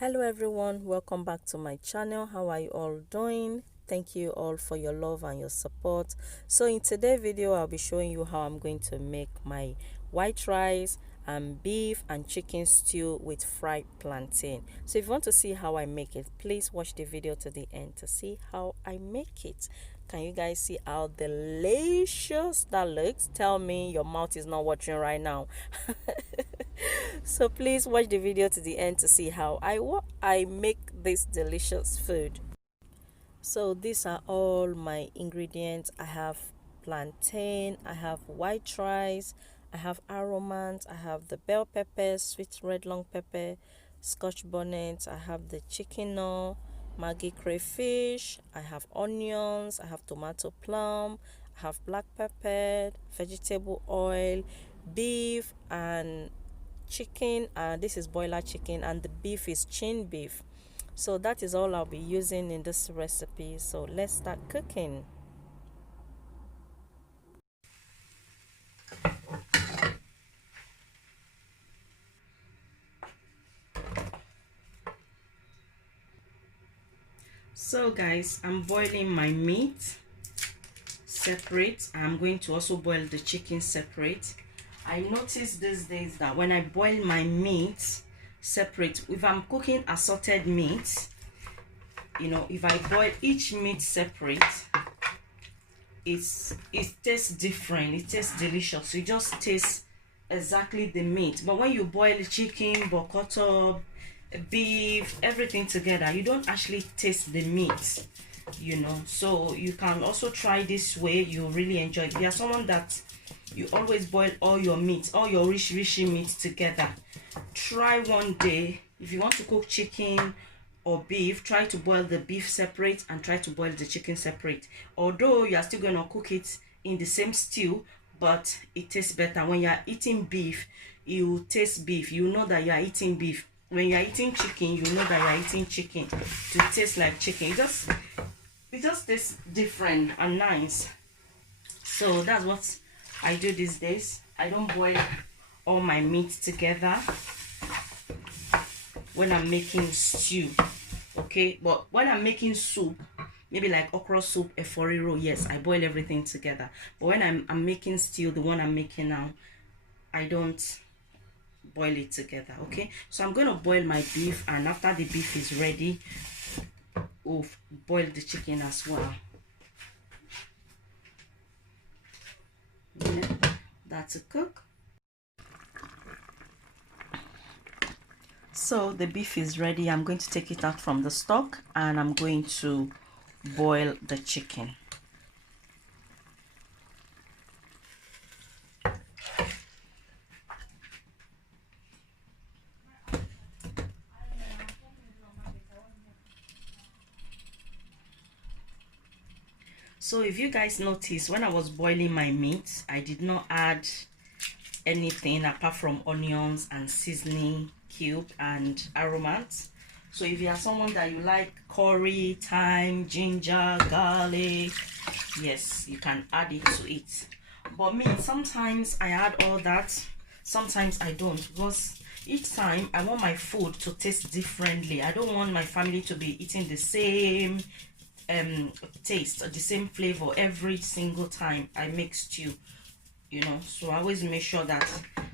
Hello everyone, welcome back to my channel. How are you all doing? Thank you all for your love and your support. So in today's video I'll be showing you how I'm going to make my white rice and beef and chicken stew with fried plantain. So if you want to see how I make it, please watch the video to the end to see how I make it. Can you guys see how delicious that looks? Tell me your mouth is not watering right now. So please watch the video to the end to see how I make this delicious food. So these are all my ingredients. I have plantain, I have white rice, I have aromat, I have the bell pepper, sweet red long pepper, Scotch bonnet, I have the chicken, Maggi crayfish, I have onions, I have tomato plum, I have black pepper, vegetable oil, beef and chicken. This is boiler chicken and the beef is Shin beef. So that is all I'll be using in this recipe. So let's start cooking. So guys, I'm boiling my meat separate. I'm going to also boil the chicken separate. I noticed these days that when I boil my meat separate, if I'm cooking assorted meat, you know, if I boil each meat separate, it tastes different, it tastes delicious. You just taste exactly the meat. But when you boil chicken, bokoto, beef, everything together, you don't actually taste the meat, you know. So you can also try this way. You really enjoy it. If you're someone that you always boil all your meat, all your rich meat together, try one day. If you want to cook chicken or beef, try to boil the beef separate and try to boil the chicken separate. Although you are still going to cook it in the same stew, but it tastes better. When you are eating beef, you taste beef, you know that you are eating beef. When you are eating chicken, you know that you are eating chicken, to taste like chicken. It just tastes different and nice. So that's what I do these days. I don't boil all my meat together when I'm making stew, okay? But when I'm making soup, maybe like okra soup, eforiro, yes, I boil everything together. But when I'm making stew, the one I'm making now, I don't boil it together, okay? So I'm going to boil my beef, and after the beef is ready, we'll boil the chicken as well. Yeah, that's a cook. So the beef is ready. I'm going to take it out from the stock and I'm going to boil the chicken. So if you guys notice, when I was boiling my meat, I did not add anything apart from onions and seasoning cube and aromat. So if you are someone that you like curry, thyme, ginger, garlic, yes, you can add it to it. But me, sometimes I add all that, sometimes I don't, because each time I want my food to taste differently. I don't want my family to be eating the same taste or the same flavor every single time I make stew, you know. So I always make sure that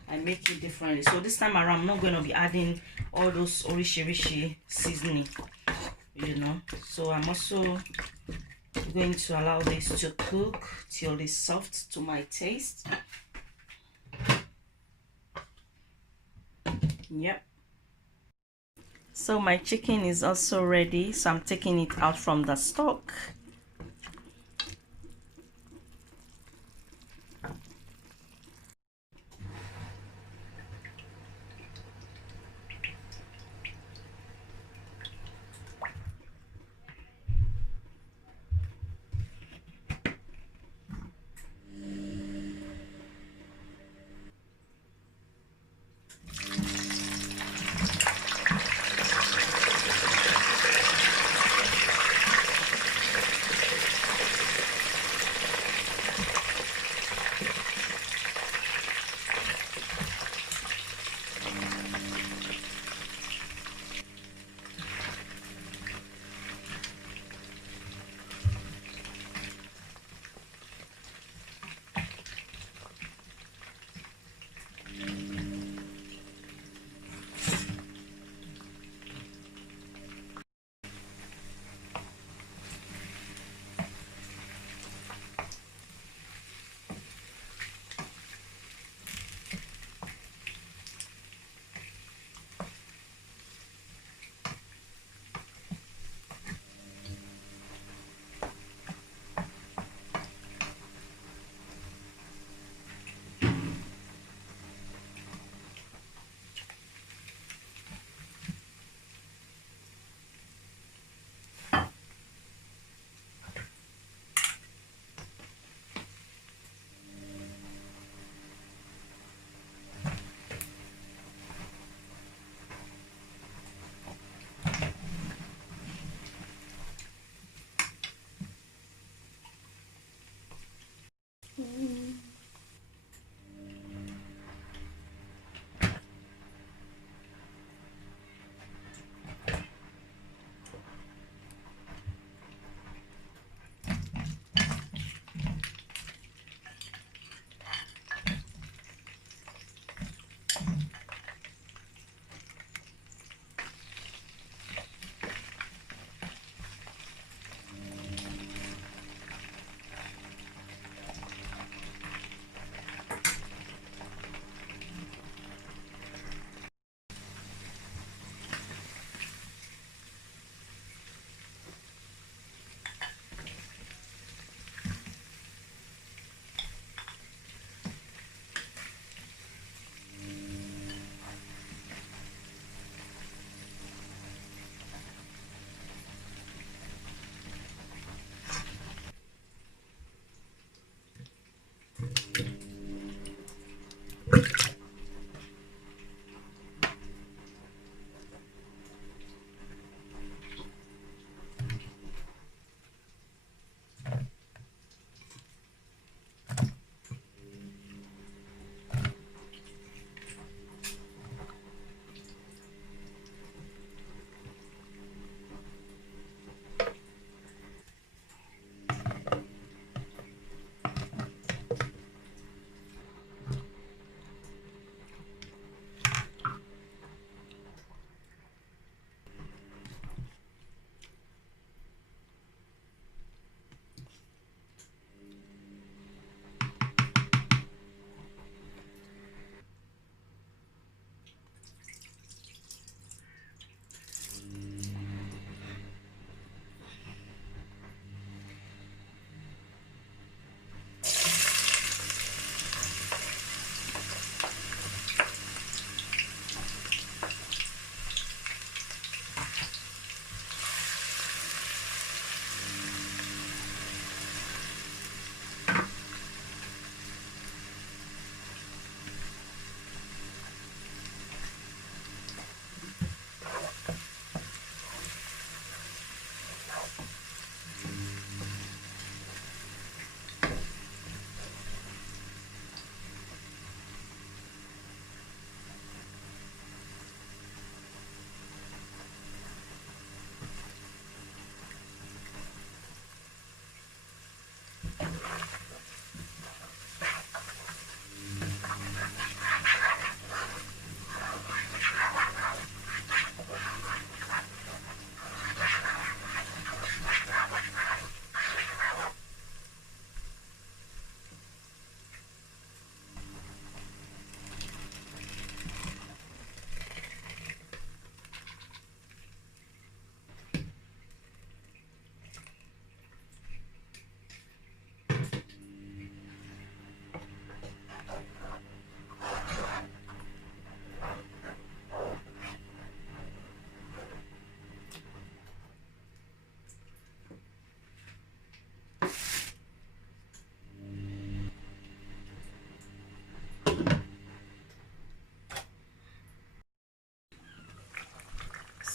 I make it differently. So this time around I'm not going to be adding all those orishi seasoning, you know. So I'm also going to allow this to cook till it's soft to my taste. Yep. So my chicken is also ready, so I'm taking it out from the stock.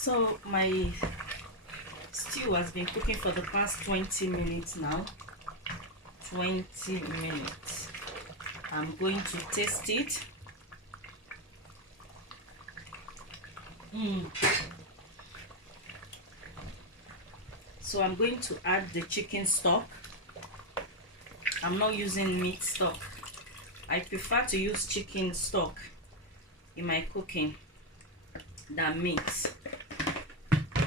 So my stew has been cooking for the past 20 minutes now. 20 minutes. I'm going to taste it. So I'm going to add the chicken stock. I'm not using meat stock. I prefer to use chicken stock in my cooking than meat.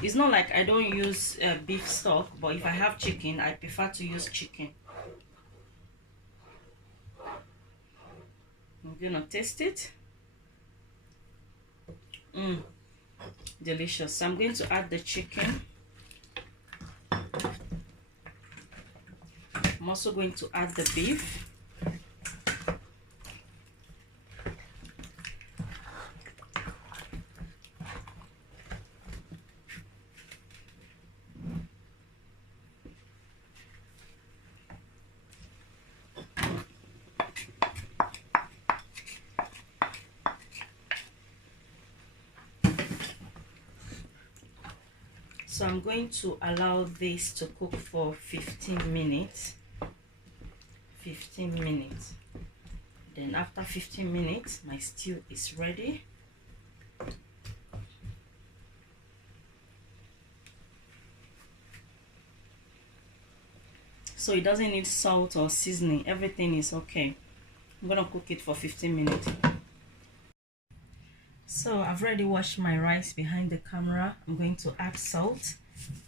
It's not like I don't use beef stock, but if I have chicken, I prefer to use chicken. I'm gonna taste it. Delicious. So I'm going to add the chicken. I'm also going to add the beef. So I'm going to allow this to cook for 15 minutes. 15 minutes. Then after 15 minutes, my stew is ready. So it doesn't need salt or seasoning. Everything is okay. I'm gonna cook it for 15 minutes. So I've already washed my rice behind the camera. I'm going to add salt.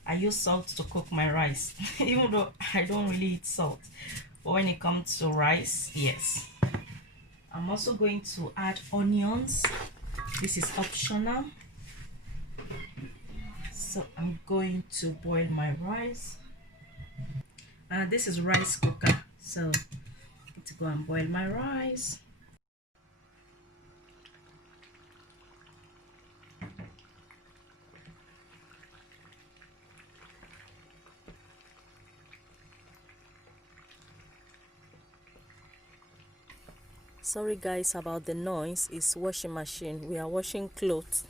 I use salt to cook my rice, even though I don't really eat salt. But when it comes to rice, yes. I'm also going to add onions. This is optional. So I'm going to boil my rice. This is rice cooker. So I'm going to go and boil my rice. Sorry guys about the noise. It's washing machine. We are washing clothes.